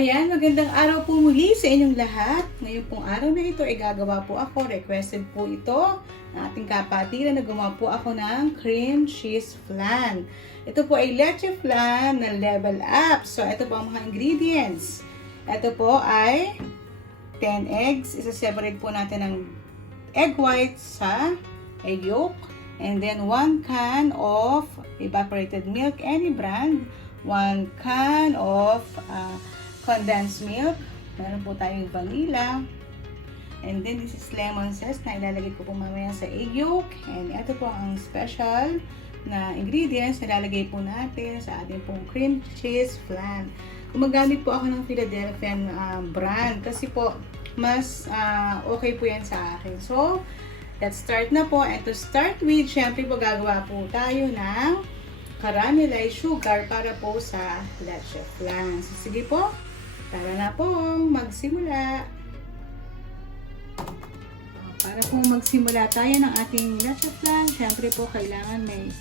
Ayan, magandang araw po muli sa inyong lahat. Ngayon pong araw na ito ay gagawa po ako, requested po ito ng ating kapatiran na gumawa po ako ng cream cheese flan. Ito po ay leche flan na level up. So, ito po ang mga ingredients. Ito po ay 10 eggs. Isa-separate po natin ang egg white sa egg yolk. And then 1 can of evaporated milk, any brand. 1 can of condensed milk. Meron po tayong vanilla. And then this is lemon zest na ilalagay ko po mamaya sa egg yolk. And ito po ang special na ingredients na ilalagay po natin sa ating pong cream cheese flan. Gumagamit po ako ng Philadelphian brand kasi po mas okay po yan sa akin. So, let's start na po. And to start with, syempre po gagawa po tayo ng caramelized sugar para po sa leche flan. So, sige po, tara na po magsimula. Para po magsimula tayo ng ating leche flan, syempre po kailangan may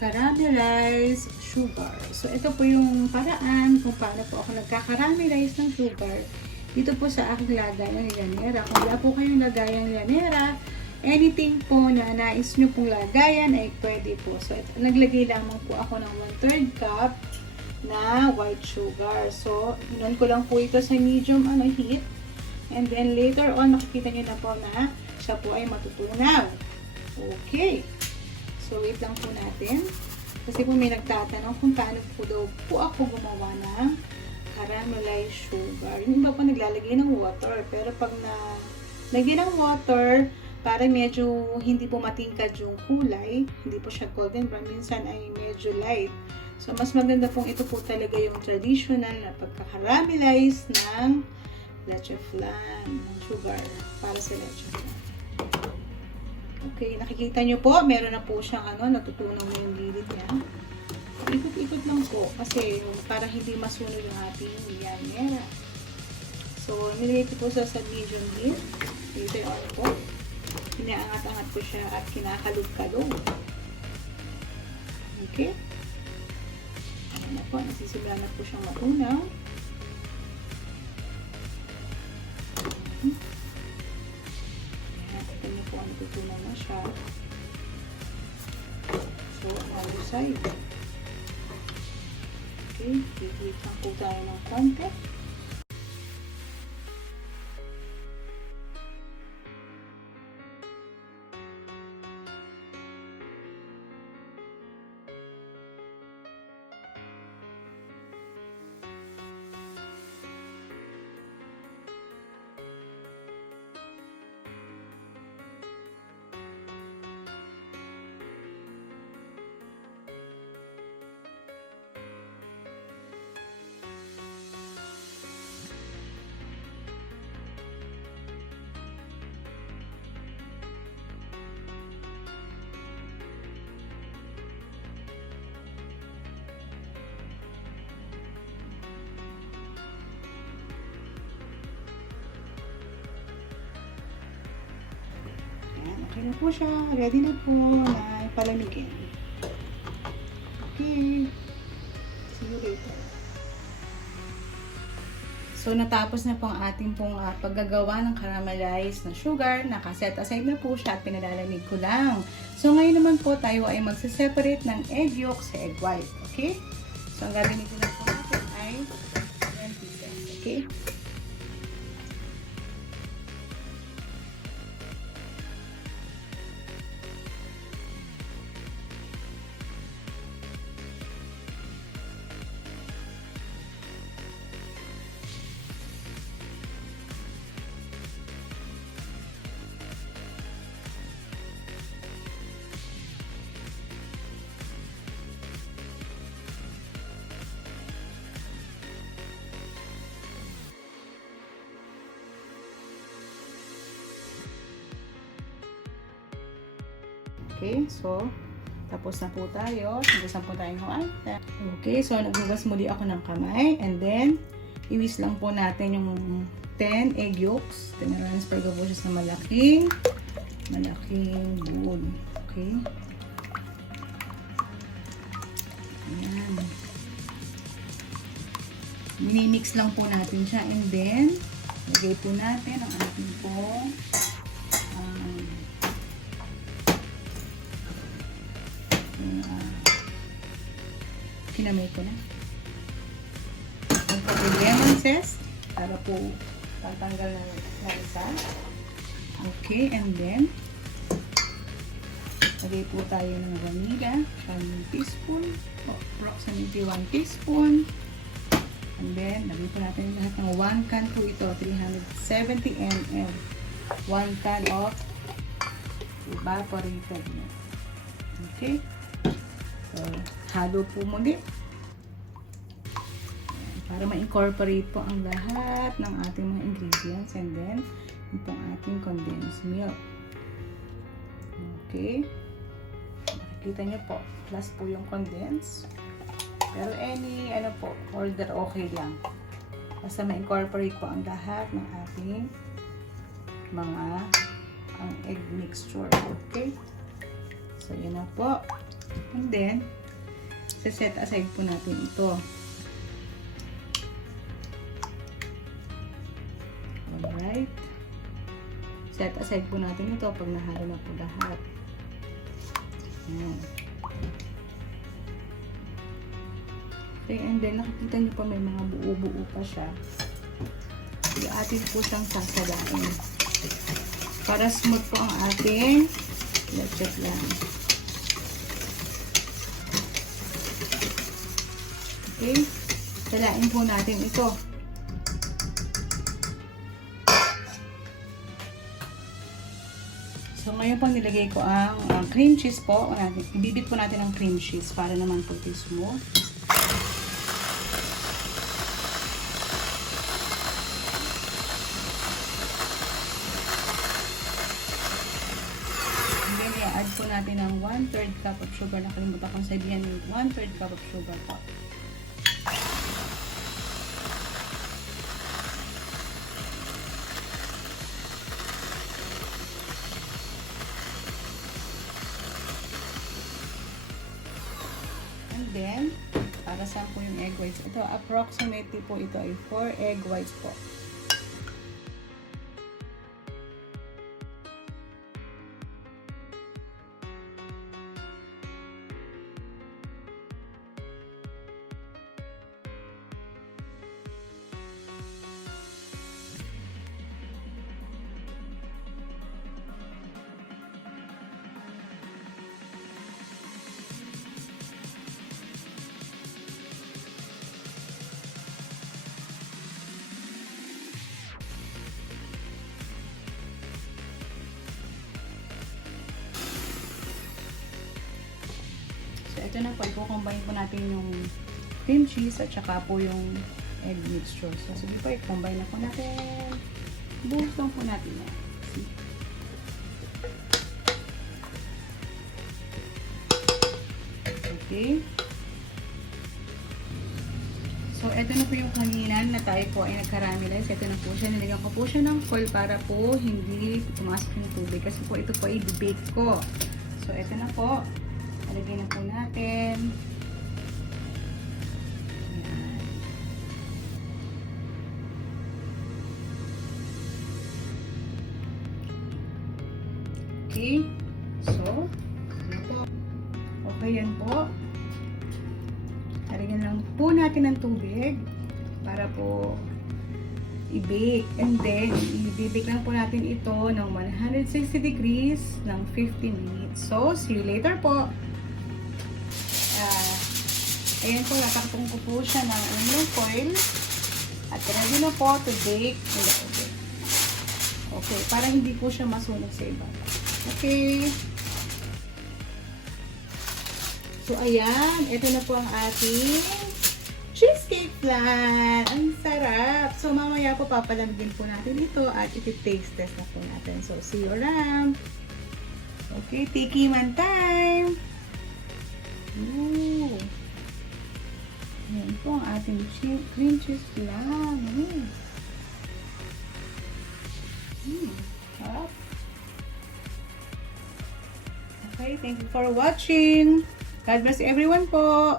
caramelized sugar. So, ito po yung paraan kung paano po ako nagka-caramelize ng sugar dito po sa aking lagayan ng llanera. Kung wala po kayong lagayan ng llanera, anything po na nais nyo pong lagayan ay pwede po. So, naglagay lamang po ako ng 1/3 cup na white sugar. So, inon ko lang po ito sa medium heat. And then later on, makikita nyo na po na siya po ay matutunaw. Okay. So, wait lang po natin. Kasi po may nagtatanong kung paano po daw po ako gumawa ng caramelized sugar. Yung iba po naglalagay ng water. Pero pag lagyan ng water, para medyo hindi po matingkad yung kulay, hindi po siya golden brown, minsan ay medyo light. So, mas maganda pong ito po talaga yung traditional na pagka-caramelize ng leche flan, ng sugar para sa leche flan. Okay, nakikita nyo po, meron na po siyang natutunaw na yung gilid niya. Ikot-ikot lang po kasi para hindi masunog yung ating llanera. So, nilagay ko po sa medium heat. Later on po, inaangat-angat ko siya at kinakalog-kalog. Okay? Ayan na po, nasisimula na po siyang matunaw. Ayan, ito niyo po ang natutunaw na siya. So, other side. Okay, wait lang po tayo ng konti. Okay na po siya. Ready na po na palamigin. Okay. See you later. So, natapos na po ang ating pong paggagawa ng caramelized na sugar. Nakaset aside na po siya at pinalalamig ko lang. So, ngayon naman po tayo ay magsaseparate ng egg yolk sa egg white. Okay? So, ang gagamitin na po natin ay 10 pieces. Okay? Okay, so, tapos na po tayo. Nagusan po tayong huwan. Okay, so, naghugas muli ako ng kamay. And then, iwis lang po natin yung 10 egg yolks. Tinransfer ko po siya sa malaking bowl. Okay. Ayan. Minimix lang po natin siya. And then, lagay po natin ang ating po kinamay ko na. Ang lemon zest para po tatanggal ng lansa. Okay, and then lagay po tayo ng vanilla, 1 teaspoon, approximately 1 teaspoon. And then, lagay po natin lahat ng 1 can po ito, 370 ml. 1 can of evaporated milk. Okay? So, halo po muli. Para ma-incorporate po ang lahat ng ating mga ingredients. And then, itong ating condensed milk. Okay? Makikita nyo po, plus po yung condensed. Pero any, order okay lang. Basta ma-incorporate po ang lahat ng ating mga egg mixture. Okay? So, yun na po. And then, set aside po natin ito. Alright. Set aside po natin ito pag nahalo na po lahat. Ayan. Okay, and then nakikita nyo pa may mga buo-buo pa siya. I-atin po siyang sasalain. Para smooth po ang ating leche flan. Okay, salain po natin ito. So, ngayon po nilagay ko ang cream cheese po. Ibibit po natin ang cream cheese para naman po smooth. And then, i-add po natin ang 1/3 cup of sugar. Nakalimutan kong sabihin yung 1/3 cup of sugar po. Then, para saan po yung egg whites? Ito, approximately po ito ay 4 egg whites po. Ito na po, i-combine po natin yung cream cheese at saka po yung egg mixture. So, sige po, i-combine na po natin. Buhos lang po natin yan. Okay. So, ito na po yung kanina na tayo po ay nag-caramelize. Ito na po siya. Nilagyan ko po siya ng foil para po hindi pumasok yung tubig. Kasi po ito po ay bake ko. So, ito na po. Lagyan na po natin. Ayan. Okay. So, ano po? Okay yan po. Lagyan lang po natin ng tubig para po i-bake. And then, i-bake lang po natin ito ng 160 degrees ng 15 minutes. So, see you later po. Ayan po, natakpong ko po siya ng aluminum foil. At ready na po to bake in the oven. Okay, para hindi po siya masunog sa iba. Okay. So, ayan. Ito na po ang ating cheesecake flan. Ang sarap. So, mamaya po papalamigin po natin ito at iti-taste test na po natin. So, see you around. Okay, tikiman time. Ooh. Ayan po ang ating cream cheese flan. Sarap. Okay, thank you for watching. God bless everyone po.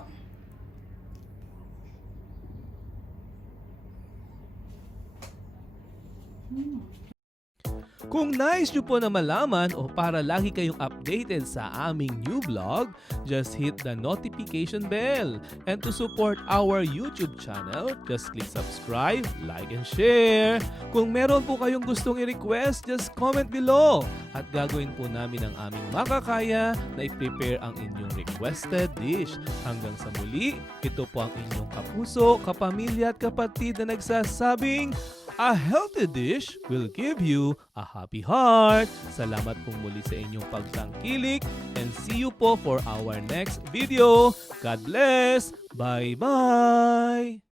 Kung nais nyo po na malaman o para lagi kayong updated sa aming new vlog, just hit the notification bell. And to support our YouTube channel, just click subscribe, like, and share. Kung meron po kayong gustong i-request, just comment below. At gagawin po namin ang aming makakaya na i-prepare ang inyong requested dish. Hanggang sa muli, ito po ang inyong kapuso, kapamilya at kapatid na nagsasabing, a healthy dish will give you a happy heart. Salamat pong muli sa inyong pagtangkilik and see you po for our next video. God bless. Bye-bye.